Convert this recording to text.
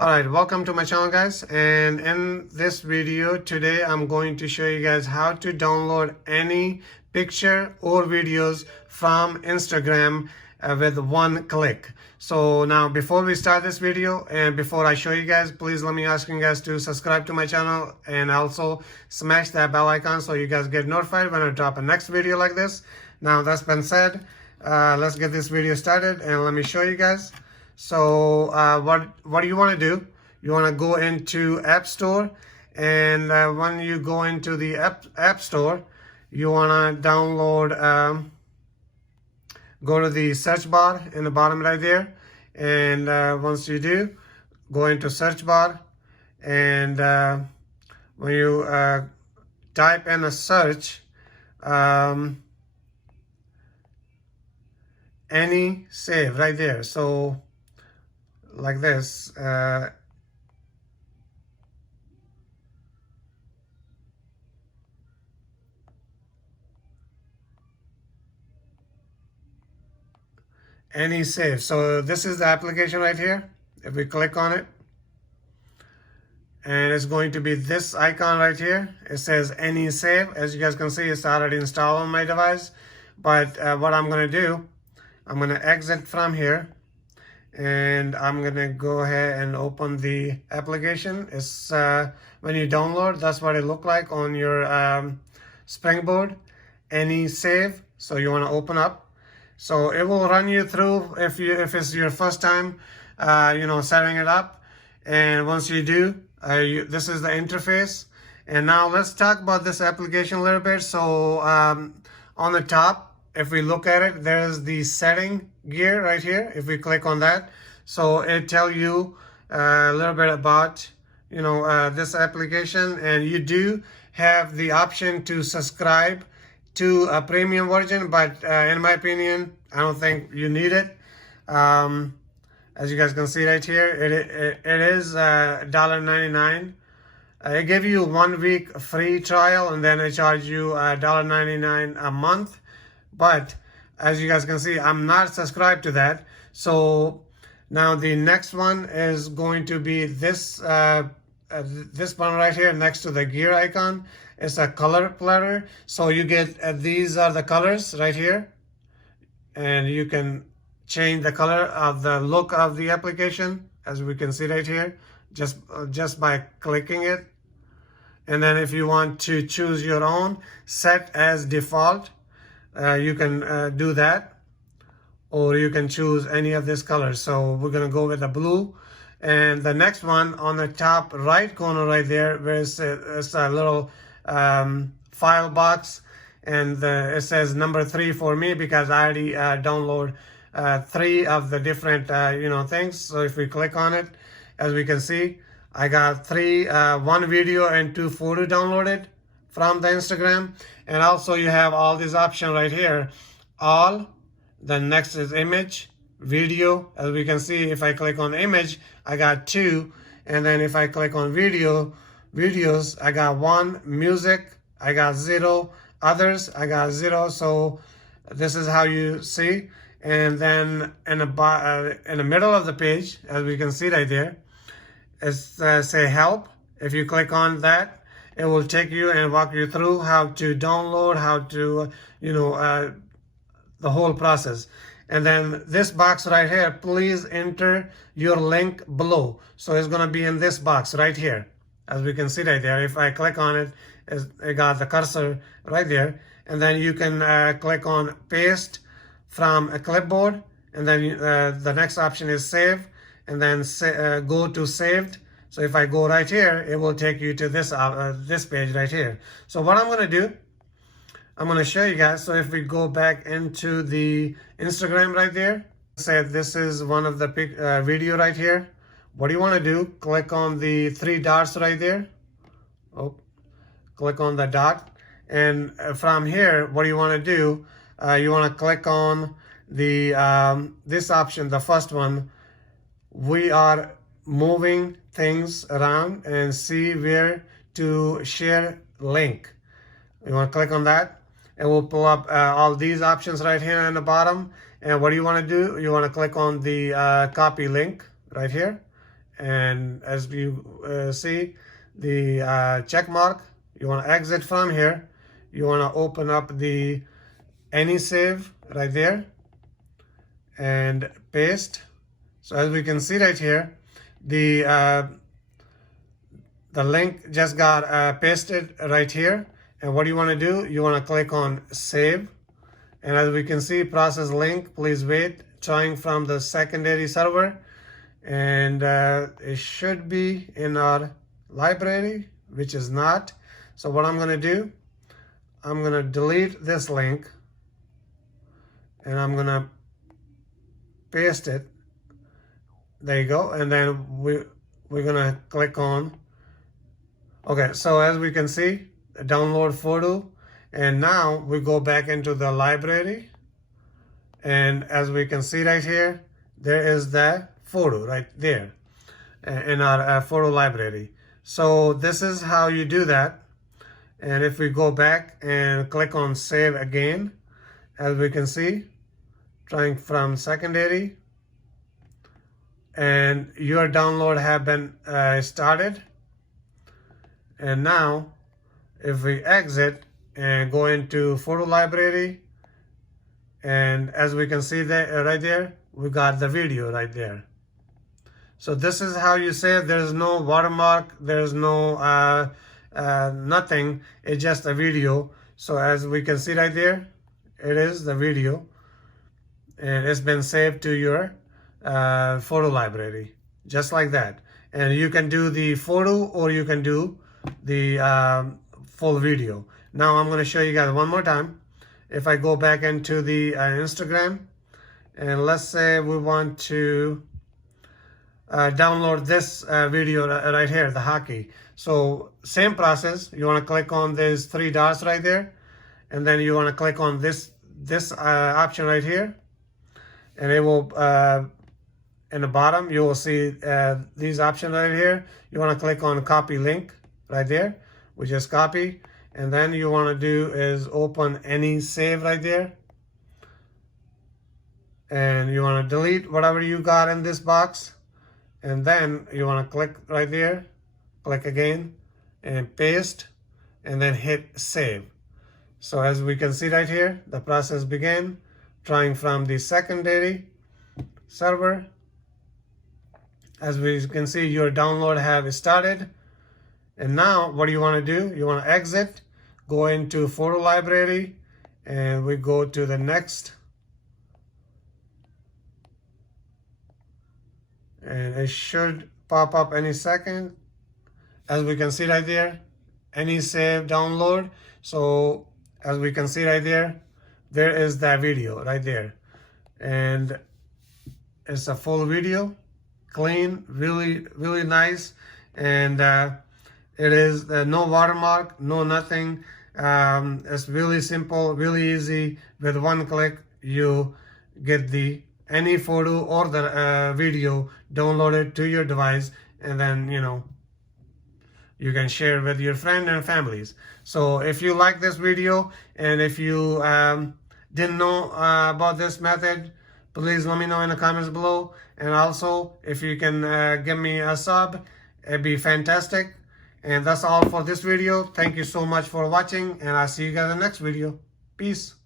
Alright, welcome to my channel guys, and in this video today I'm going to show you guys how to download any picture or videos from Instagram with one click. So now before we start this video and before I show you guys, please let me ask you guys to subscribe to my channel and also smash that bell icon so you guys get notified when I drop a next video like this. Now that's been said, let's get this video started and let me show you guys. So what do you want to do? You want to go into App Store, and when you go into the App Store, you want to download, go to the search bar in the bottom right there, and once you do, go into search bar, and when you type in a search, any save right there. So like this, any save. So this is the application right here. If we click on it, and it's going to be this icon right here. It says any save. As you guys can see, it's already installed on my device. But what I'm going to do, I'm going to exit from here, and I'm gonna go ahead and open the application. It's when you download, that's what it look like on your Springboard. Any save. So you want to open up. So it will run you through if it's your first time, setting it up. And once you do, this is the interface. And now let's talk about this application a little bit. So on the top, if we look at it, there's the setting gear right here. If we click on that, so it tell you a little bit about this application, and you do have the option to subscribe to a premium version, but in my opinion, I don't think you need it. As you guys can see right here, it is $1.99. It give you 1 week free trial, and then it charge you $1.99 a month. But as you guys can see, I'm not subscribed to that. So now the next one is going to be this this one right here next to the gear icon. It's a color platter. So you get these are the colors right here, and you can change the color of the look of the application, as we can see right here, just by clicking it. And then if you want to choose your own, set as default, you can do that, or you can choose any of this color. So we're gonna go with the blue. And the next one on the top right corner right there, where it's a little file box, and it says number 3 for me because I already download 3 of the different things. So if we click on it, as we can see, I got 3 1 video and 2 photo downloaded from the Instagram. And also you have all these options right here, all. Then next is image, video. As we can see, if I click on image, I got 2. And then if I click on videos, I got 1. Music, I got 0. Others, I got 0. So this is how you see. And then in the middle of the page, as we can see right there, it's say help. If you click on that, it will take you and walk you through how to download, how to, the whole process. And then this box right here, please enter your link below. So it's going to be in this box right here. As we can see right there, if I click on it, it got the cursor right there. And then you can click on paste from a clipboard. And then the next option is save. And then go to saved. So if I go right here, it will take you to this this page right here. So what I'm going to do, I'm going to show you guys. So if we go back into the Instagram right there, say this is one of the video right here. What do you want to do? Click on the 3 dots right there. Oh, click on the dot. And from here, what do you want to do? You want to click on the this option, the first one. We are moving things around and see where to share link. You want to click on that. It will pull up all these options right here in the bottom. And what do you want to do? You want to click on the copy link right here. and as you see the check mark, you want to exit from here. You want to open up the any save right there and paste. So as we can see right here, the link just got pasted right here. And what you want to do, you want to click on save. And as we can see, process link, please wait, trying from the secondary server. And it should be in our library, which is not. So what I'm going to do, I'm going to delete this link and I'm going to paste it. There you go. And then we're going to click on. Okay, so as we can see, download photo. And now we go back into the library. And as we can see right here, there is the photo right there in our photo library. So this is how you do that. And if we go back and click on save again, as we can see, trying from secondary, and your download have been started. And now if we exit and go into photo library, and as we can see there right there, we got the video right there. So this is how you save. There's no watermark, there's no nothing, it's just a video. So as we can see right there, it is the video and it's been saved to your photo library, just like that. And you can do the photo or you can do the full video. Now I'm going to show you guys one more time. If I go back into the Instagram, and let's say we want to download this video right here, the hockey. So same process. You want to click on these three dots right there, and then you want to click on this option right here, and it will in the bottom you will see these options right here. You want to click on copy link right there. We just copy, and then you want to do is open any save right there, and you want to delete whatever you got in this box. And then you want to click right there, click again and paste, and then hit save. So as we can see right here, the process began, trying from the secondary server. As we can see, your download have started. And now what do you want to do? You want to exit, go into photo library, and we go to the next. And it should pop up any second. As we can see right there, any save download. So as we can see right there, there is that video right there. And it's a full video, clean, really, really nice. And it is no watermark, no nothing. It's really simple, really easy. With one click, you get the any photo or the video downloaded to your device, and then you can share with your friends and families. So if you like this video, and if you didn't know about this method, please let me know in the comments below. And also, if you can give me a sub, it'd be fantastic. And that's all for this video. Thank you so much for watching, and I'll see you guys in the next video. Peace.